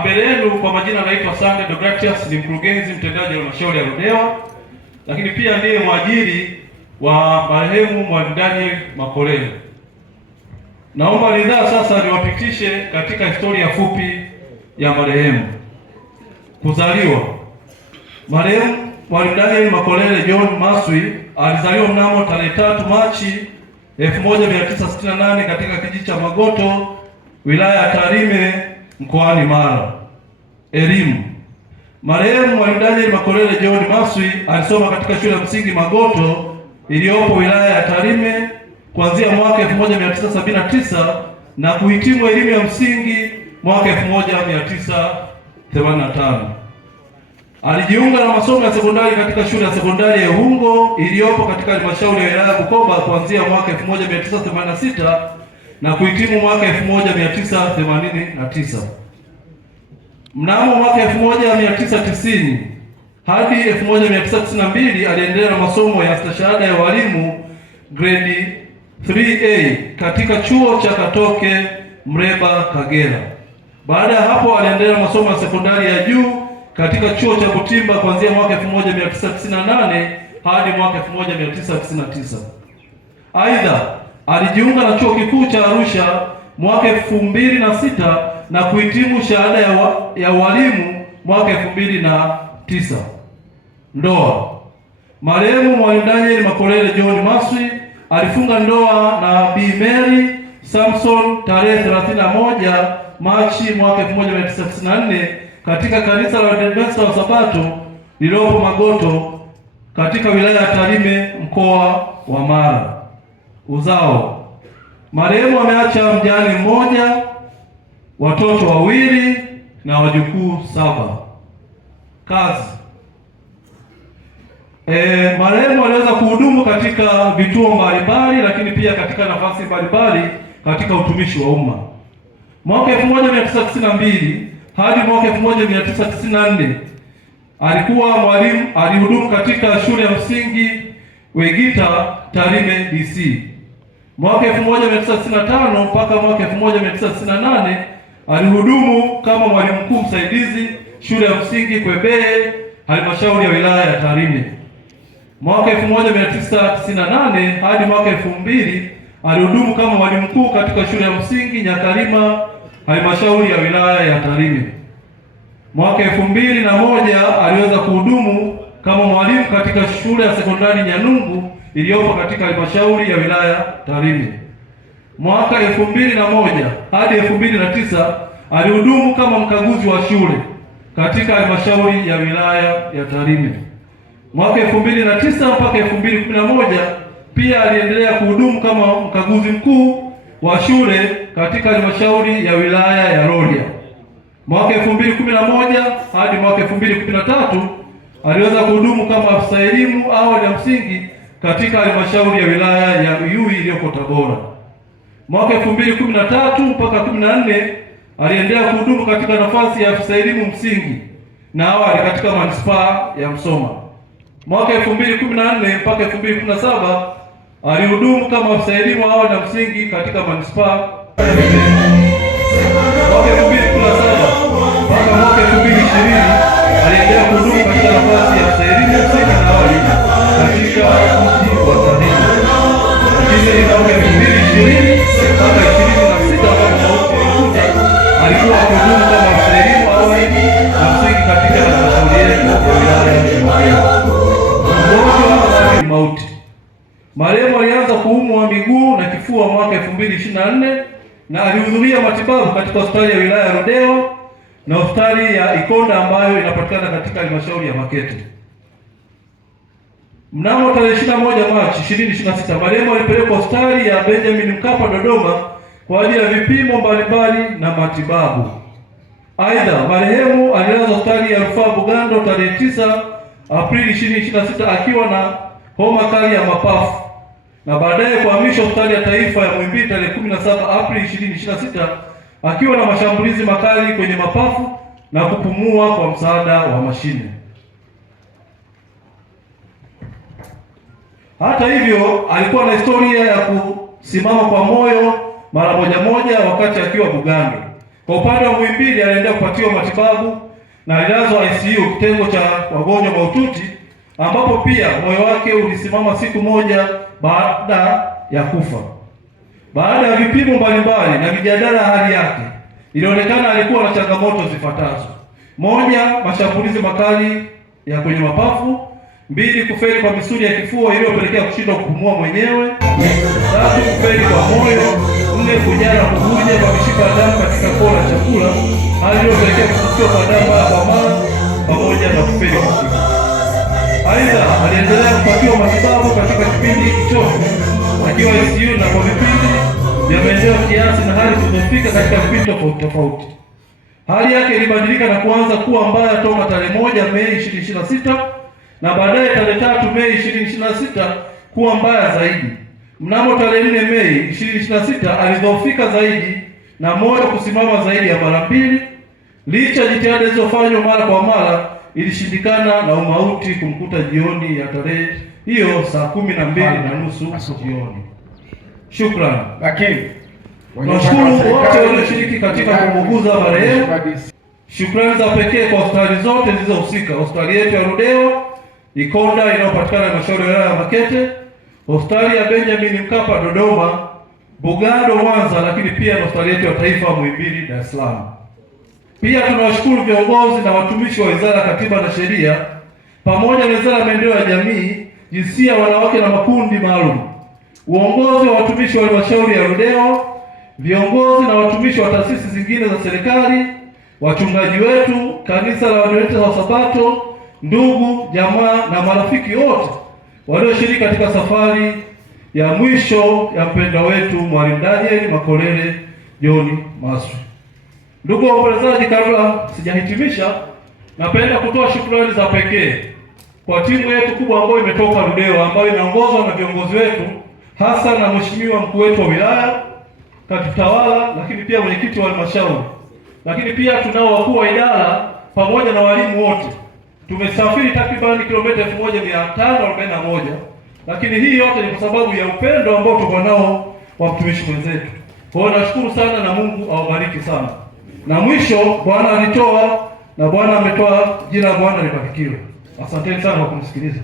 Mbele yenu kwa majina naitwa Sande Deogratias, ni mkurugenzi mtendaji wa halmashauri ya Ludewa, lakini pia ndiye mwajiri wa marehemu Mwalimu Daniel Makolele. Naomba ridhaa sasa niwapitishe katika historia fupi ya marehemu. Kuzaliwa. Marehemu Mwalimu Daniel Makolele John Maswi alizaliwa mnamo tarehe 3 Machi 1968 katika kijiji cha Magoto, wilaya ya Tarime, mkoani Mara. Elimu. Marehemu Mwalimu Daniel Makolele John Maswi alisoma katika shule ya msingi Magoto iliyopo wilaya ya Tarime kuanzia mwaka 1979 na kuhitimu elimu ya msingi mwaka 1985. Alijiunga na masomo ya sekondari katika shule ya sekondari ya Uhungo iliyopo katika halmashauri ya wilaya ya Bukoba kuanzia mwaka 1986 na kuhitimu mwaka 1989. Mnamo mwaka 1990 hadi 1992 aliendelea na masomo ya stashahada ya walimu grade 3A katika chuo cha Katoke Mreba, Kagera. Baada ya hapo aliendelea na masomo ya sekondari ya juu katika chuo cha Butimba kuanzia mwaka 1998 hadi mwaka 1999. Aidha, alijiunga na chuo kikuu cha Arusha mwaka 2006 na kuhitimu shahada ya walimu mwaka 2009. Ndoa. Marehemu Mwalimu Daniel Makolele John Maswi alifunga ndoa na Bi Mary Samson tarehe 31 Machi mwaka 1994 katika kanisa la Waadventista wa Sabato lililopo Magoto katika wilaya ya Tarime, mkoa wa Mara. Uzao. Marehemu ameacha mjane mmoja, watoto wawili na wajukuu 7. Kazi. Marehemu aliweza kuhudumu katika vituo mbalimbali, lakini pia katika nafasi mbalimbali katika utumishi wa umma. Mwaka 1992 hadi mwaka 1994 alikuwa mwalimu, alihudumu katika shule ya msingi Wegita Tarime DC. Mwaka 1995 mpaka mwaka 1998 alihudumu kama mwalimu mkuu msaidizi shule ya msingi Kwebeye, halmashauri ya wilaya ya Tarime. Mwaka 1998 hadi mwaka 2000 alihudumu kama mwalimu mkuu katika shule ya msingi Nyakarima, halmashauri ya wilaya ya Tarime. Mwaka 2001 aliweza kuhudumu kama mwalimu katika shule ya sekondari Nyanungu iliyopo katika halmashauri ya wilaya Tarime. Mwaka 2001 hadi 2009 alihudumu kama mkaguzi wa shule katika halmashauri ya wilaya ya Tarime. Mwaka 2009 mpaka 2011 pia aliendelea kuhudumu kama mkaguzi mkuu wa shule katika halmashauri ya wilaya ya Rorya. Mwaka 2011 hadi mwaka 2013 aliweza kuhudumu kama afisa elimu awali ya msingi katika halmashauri ya wilaya ya Uyui iliyoko Tabora. Mwaka 2013 mpaka 14 aliendelea kuhudumu katika nafasi ya afisa elimu msingi na awali katika manispaa ya Msoma. Mwaka 2014 mpaka 2017 alihudumu kama afisa elimu awali na msingi katika manispaa. Mwaka 2017 mpaka mwaka 2020 aliendelea kuhudumu katika nafasi ya afisa elimu msingi na awali katika mji wa Tarime. Lakini mwaka 2020 mpaka 2026 alikuwa akihudumu kama afisa elimu awali na msingi katika halmashauri yetu ya wilaya ya Mauti. Marehemu alianza kuumwa miguu na kifua mwaka 2024 na alihudhuria matibabu katika hospitali ya wilaya ya Ludewa na hospitali ya Ikonda ambayo inapatikana katika halmashauri ya Makete. Mnamo tarehe 21 Machi 2026 marehemu alipelekwa hospitali ya Benjamin Mkapa Dodoma kwa ajili ya vipimo mbalimbali na matibabu. Aidha, marehemu alilazwa hospitali ya Rufaa Bugando tarehe 9 Aprili 2026 akiwa na homa kali ya mapafu na baadaye kuhamishwa hospitali ya taifa ya Muhimbili tarehe 17 Aprili 2026 akiwa na mashambulizi makali kwenye mapafu na kupumua kwa msaada wa mashine. Hata hivyo, alikuwa na historia ya kusimama kwa moyo mara moja wakati akiwa Bugando. Kwa upande wa Muhimbili aliendelea kupatiwa matibabu na alilazwa ICU kitengo cha wagonjwa mahututi, ambapo pia moyo wake ulisimama siku moja baada ya kufa. Baada ya vipimo mbalimbali na mijadala hali yake, ilionekana alikuwa na changamoto zifuatazo: moja, mashambulizi makali ya kwenye mapafu; mbili, kufeli kwa misuli ya kifua iliyopelekea kushindwa kupumua mwenyewe; tatu, kufeli kwa moyo; nne, kujaa na kuvuja kwa mishipa ya damu katika koo la chakula, hali iliyopelekea kufukiwa kwa damu mara kwa mara, pamoja na kufeli kwa figo. Aidha, aliendelea kupatiwa matibabu katika kipindi hiki chote akiwa ICU na kwa vipindi vya maendeleo kiasi na hali kuzofika katika vipindi tofauti tofauti. Hali yake ilibadilika na kuanza kuwa mbaya toka tarehe 1 Mei 2026 na baadaye tarehe 3 Mei 2026 kuwa mbaya zaidi. Mnamo tarehe 4 Mei 2026 alidhoofika zaidi na moyo kusimama zaidi ya mara 2. Licha jitihada zilizofanywa mara kwa mara, ilishindikana na umauti kumkuta jioni ya tarehe hiyo saa 12:30 jioni. Shukrani. Lakini tunashukuru wote walioshiriki katika kumuguza marehemu. Shukrani za pekee kwa hospitali zote zilizohusika: hospitali yetu ya Ludewa Ikonda inayopatikana halmashauri ya wilaya ya Makete, hospitali ya Benjamin Mkapa Dodoma, Bugando Mwanza, lakini pia na hospitali yetu ya taifa Muhimbili Dar es Salaam. Pia tunawashukuru viongozi na watumishi wa Wizara ya Katiba na Sheria pamoja na Wizara ya Maendeleo ya Jamii, Jinsia, Wanawake na Makundi Maalum, uongozi wa watumishi wa halmashauri ya Ludewa, viongozi na watumishi wa taasisi zingine za serikali, wachungaji wetu, kanisa la Waadventista wa Sabato, ndugu, jamaa na marafiki wote walioshiriki katika safari ya mwisho ya mpendwa wetu Mwalimu Daniel Makolele John Maswi. Ndugu waombolezaji, kabla sijahitimisha, napenda kutoa shukrani za pekee kwa timu yetu kubwa ambayo imetoka Ludewa, ambayo inaongozwa na viongozi wetu, hasa na mheshimiwa mkuu wetu wa wilaya, katibu tawala, lakini pia mwenyekiti wa halmashauri, lakini pia tunao wakuu wa idara pamoja na walimu wote. Tumesafiri takriban kilomita 1541, lakini hii yote ni kwa sababu ya upendo ambao tuko nao wa mtumishi mwenzetu. Kwa hiyo nashukuru sana na Mungu awabariki sana. Na mwisho, Bwana alitoa na Bwana ametoa, jina la Bwana libarikiwe. Asanteni sana kwa kunisikiliza.